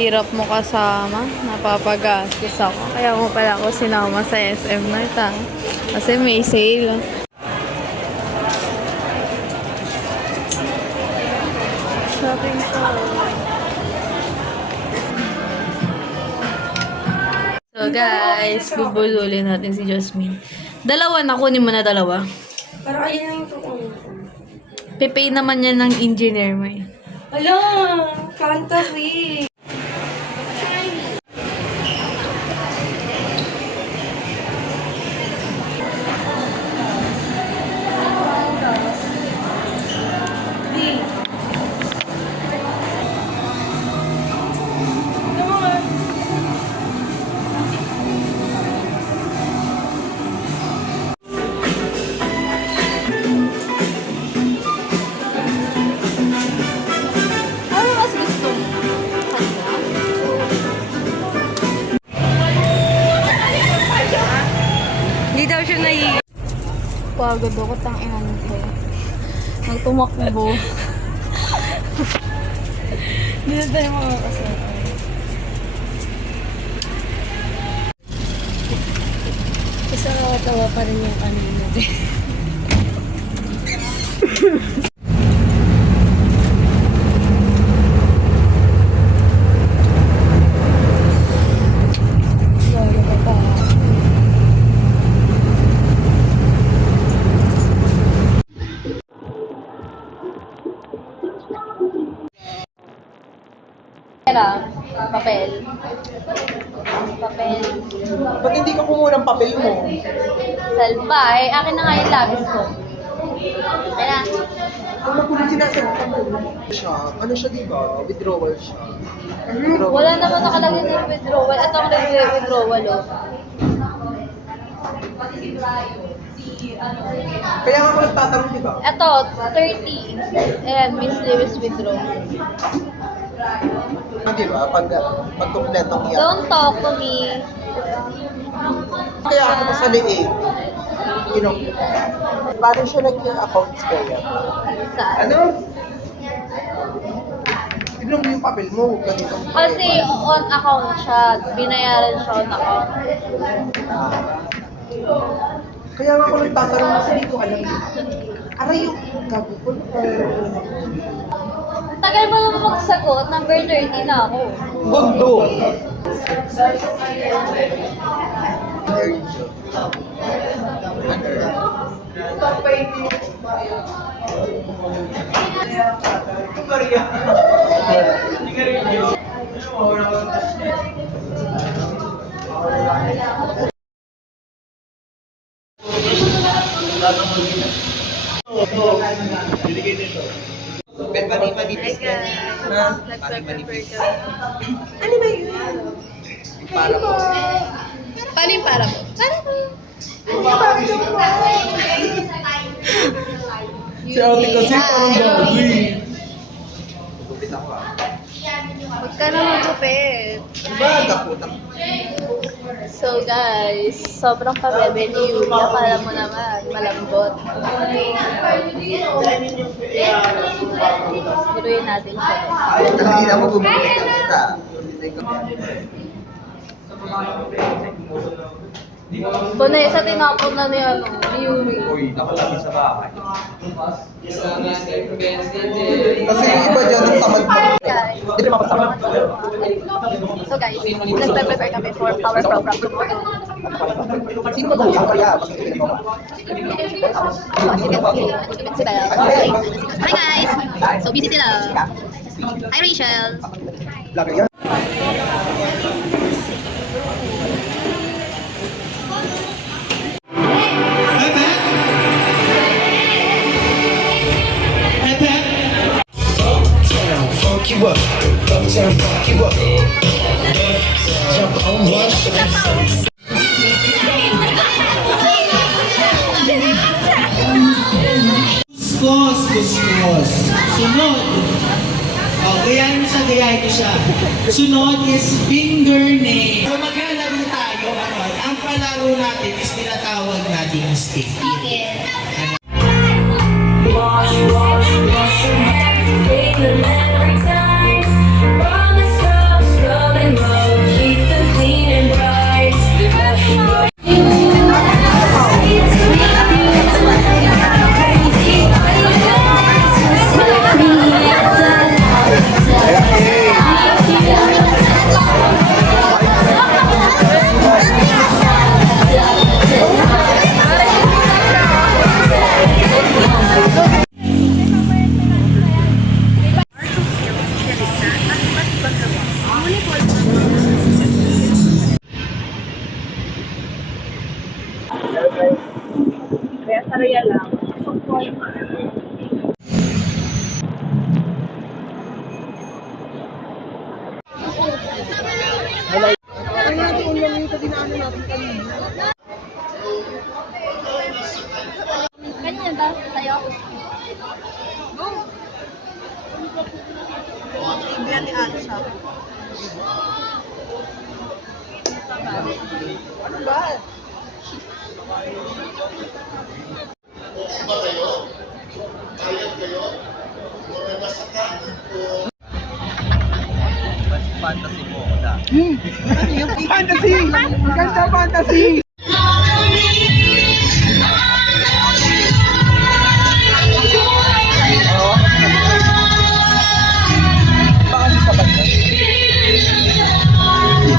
hirap mo kasama. Napapagastos ako. Kaya mo pala ako sinama sa SM North ah. Kasi may sale. Shopping show. So guys, bubululin natin si Jasmine. Dalawa na, kunin mo na dalawa. Pero ayun lang yung kukunin ko. Pipay naman yan ng engineer mo eh. Hala! Fantasy! Ano mas gusto mo? Hindi daw siya Pagod ako, tang-inan ko. Nagtumakbo. Hindi na tayo makakasama. Kasi nakakatawa pa rin yung kanina din. Lalo ka pa. Pera, papel. Papel. Ba't hindi ka kumuha ng papel mo? Salba, eh. Akin na nga yung labis ko. Kaya, Kung magulo sinasagot mo. Ano siya diba? Withdrawal siya. Withdrawal. wala naman nakalagay ng withdrawal. Ito ang withdrawal, oh. Kaya nga ako nagtatanong diba? Ito, 30. Ayan, Miss Lewis withdraw. Diba? Pag kumpletong yan. Don't talk to me. Kaya ako sa liig. Paano siya naging accounts kaya? Saan? Ano? Tignan mo yung papel mo. Ganito. Kasi on account siya. Binayaran siya on account. Kaya nga ako nagtatanong kasi hindi ko alam. Aray yung gabi ko. Tagal mo naman magsagot. Number 30 na ako. Gondo! Manipis ka. Nagpe-prepare ka. Ano ba yun? Para po. Paano yung para mo? Para mo. Si ate kasi parang gagawin. Gupit ako ah. Huwag ka na magupit. Diba? Gaputang. So guys, sobrang pabebe ni Yulia. Kala mo naman, malambot. Guruin natin siya. Hindi na mo bumili ka kita. Vanessa, tinapon na ni Yuri. Uy, nakalami sa bahay. Kasi yung iba dyan, ang tamad pa. Hindi naman masama. So guys, nagpe-prepare kami for our program tomorrow. Sino ba ang kaya? Hi guys! So busy sila. Hi Rachel! Lagay yan. Funk you up, uptown funk you up. Jump on one. Kuskus. Sunod. O, gayahin mo siya, gayahin mo siya. Sunod is fingernail. So, maglalaro tayo. Ano? Ang palaro natin is tinatawag natin stick. Wash, wash, wash your hands, clean them every time. From the stove, Pareya lang. Ang natin ulang yung dinaanan natin kanina. Ganyan ba tayo? Ibiyan ni Alsa. Ano ba? Fantasy mo na. Fantasy! Maganda fantasy!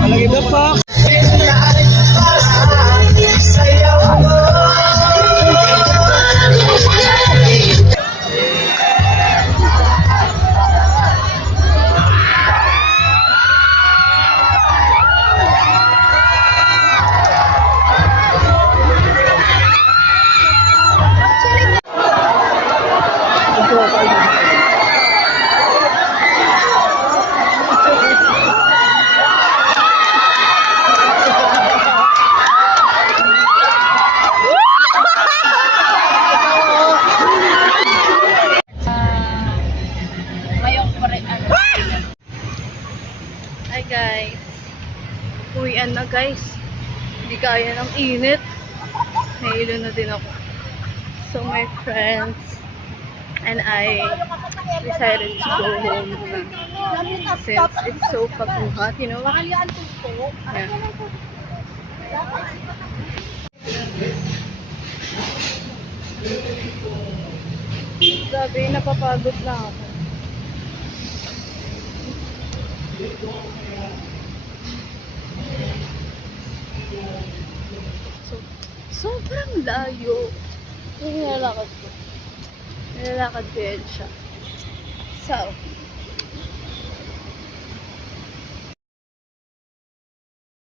Malagay the fuck? Hi guys. Uwian na guys. Hindi kaya ng init. Nahilo na din ako. So my friends and I decided to go home since it's so fucking hot, you know? Yeah. Grabe, napapagod na ako. So, sobrang layo. Yung nilalakad ko. Nilalakad ko yan siya. So,